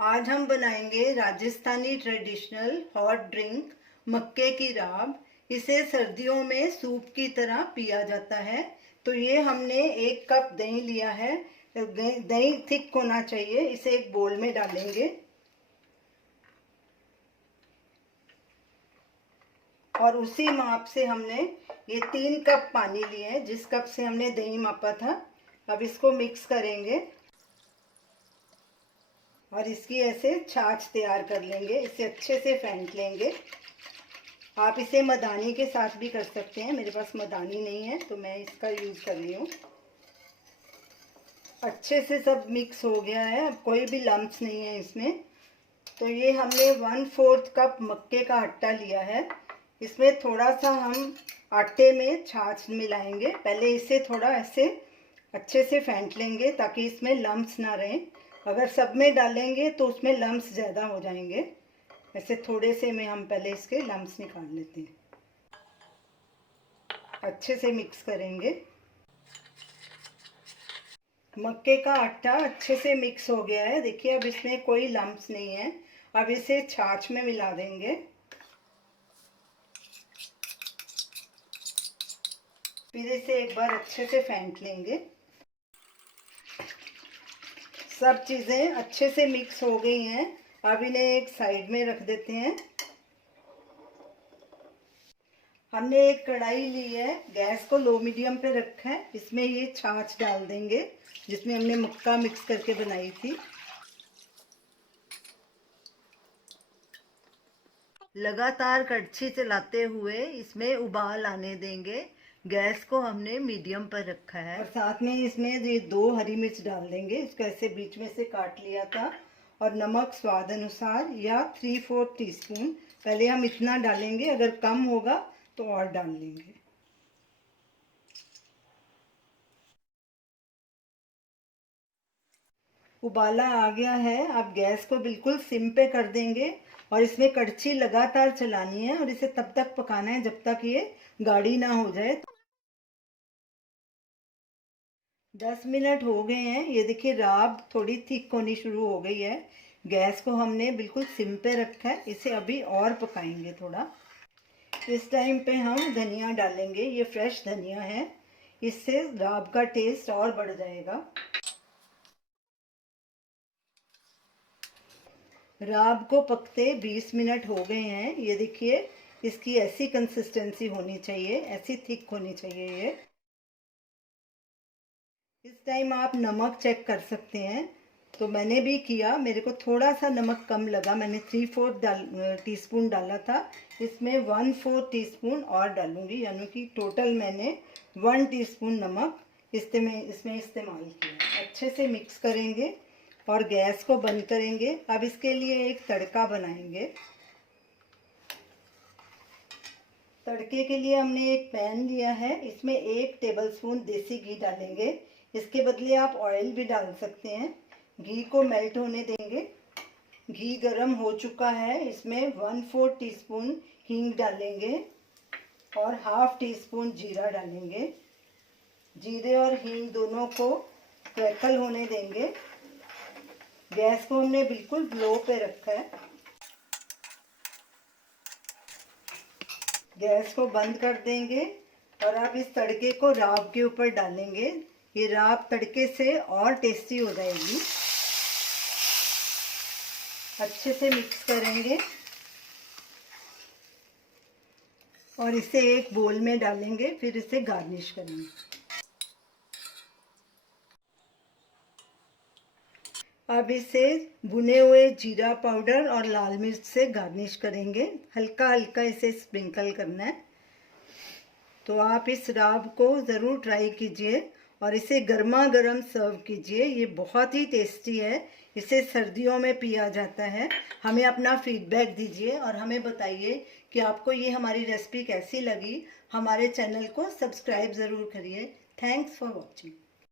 आज हम बनाएंगे राजस्थानी ट्रेडिशनल हॉट ड्रिंक मक्के की राब। इसे सर्दियों में सूप की तरह पिया जाता है। तो ये हमने 1 कप दही लिया है। दही थिक होना चाहिए। इसे एक बोल में डालेंगे और उसी माप से हमने ये 3 कप पानी लिए हैं, जिस कप से हमने दही मापा था। अब इसको मिक्स करेंगे और इसकी ऐसे छाछ तैयार कर लेंगे। इसे अच्छे से फेंट लेंगे। आप इसे मदानी के साथ भी कर सकते हैं। मेरे पास मदानी नहीं है तो मैं इसका यूज़ कर रही हूँ। अच्छे से सब मिक्स हो गया है। अब कोई भी लम्प्स नहीं है इसमें। तो ये हमने 1/4 कप मक्के का आटा लिया है। इसमें थोड़ा सा हम आटे में छाछ मिलाएंगे। पहले इसे थोड़ा ऐसे अच्छे से फेंट लेंगे ताकि इसमें लम्प्स ना रहें। अगर सब में डालेंगे तो उसमें लम्प्स ज़्यादा हो जाएंगे। ऐसे थोड़े से में हम पहले इसके लम्प्स निकाल लेते हैं। अच्छे से मिक्स करेंगे। मक्के का आटा अच्छे से मिक्स हो गया है। देखिए अब इसमें कोई लम्प्स नहीं है। अब इसे छाछ में मिला देंगे। फिर इसे एक बार अच्छे से फेंट लेंगे। सब चीज़ें अच्छे से मिक्स हो गई हैं। अब इन्हें एक साइड में रख देते हैं। हमने एक कढ़ाई ली है, गैस को लो मीडियम पे रखा है। इसमें ये छाछ डाल देंगे जिसमें हमने मक्का मिक्स करके बनाई थी। लगातार कड़छी चलाते हुए इसमें उबाल आने देंगे। गैस को हमने मीडियम पर रखा है और साथ में इसमें ये 2 हरी मिर्च डाल देंगे। इसको ऐसे बीच में से काट लिया था। और नमक स्वाद अनुसार या 3/4 टीस्पून। पहले हम इतना डालेंगे, अगर कम होगा तो और डाल लेंगे। उबाला आ गया है। अब गैस को बिल्कुल सिम पे कर देंगे और इसमें कड़छी लगातार चलानी है और इसे तब तक पकाना है जब तक ये गाढ़ी ना हो जाए। 10 मिनट हो गए हैं। ये देखिए राब थोड़ी थिक होनी शुरू हो गई है। गैस को हमने बिल्कुल सिम पे रखा है। इसे अभी और पकाएंगे थोड़ा। इस टाइम पे हम धनिया डालेंगे। ये फ्रेश धनिया है। इससे राब का टेस्ट और बढ़ जाएगा। राब को पकते 20 मिनट हो गए हैं। ये देखिए इसकी ऐसी कंसिस्टेंसी होनी चाहिए, ऐसी थिक होनी चाहिए ये। इस टाइम आप नमक चेक कर सकते हैं। तो मैंने भी किया, मेरे को थोड़ा सा नमक कम लगा। मैंने 3/4 टीस्पून डाला था। इसमें 1/4 टीस्पून और डालूंगी, यानी कि टोटल मैंने 1 टीस्पून नमक इसमें इस्तेमाल किया। अच्छे से मिक्स करेंगे और गैस को बंद करेंगे। अब इसके लिए एक तड़का बनाएंगे। तड़के के लिए हमने एक पैन लिया है। इसमें 1 टेबलस्पून देसी घी डालेंगे। इसके बदले आप ऑयल भी डाल सकते हैं। घी को मेल्ट होने देंगे। घी गरम हो चुका है। इसमें 1/4 टीस्पून हींग डालेंगे और 1/2 टीस्पून जीरा डालेंगे। जीरे और हींग दोनों को क्रैकल होने देंगे। गैस को हमने बिल्कुल लो पे रखा है। गैस को बंद कर देंगे और अब इस तड़के को राब के ऊपर डालेंगे। ये राब तड़के से और टेस्टी हो जाएगी। अच्छे से मिक्स करेंगे और इसे एक बोल में डालेंगे। फिर इसे गार्निश करेंगे। अब इसे भुने हुए जीरा पाउडर और लाल मिर्च से गार्निश करेंगे। हल्का हल्का इसे स्प्रिंकल करना है। तो आप इस राब को ज़रूर ट्राई कीजिए और इसे गर्मा गर्म सर्व कीजिए। ये बहुत ही टेस्टी है। इसे सर्दियों में पिया जाता है। हमें अपना फीडबैक दीजिए और हमें बताइए कि आपको ये हमारी रेसिपी कैसी लगी। हमारे चैनल को सब्सक्राइब ज़रूर करिए। Thanks for watching.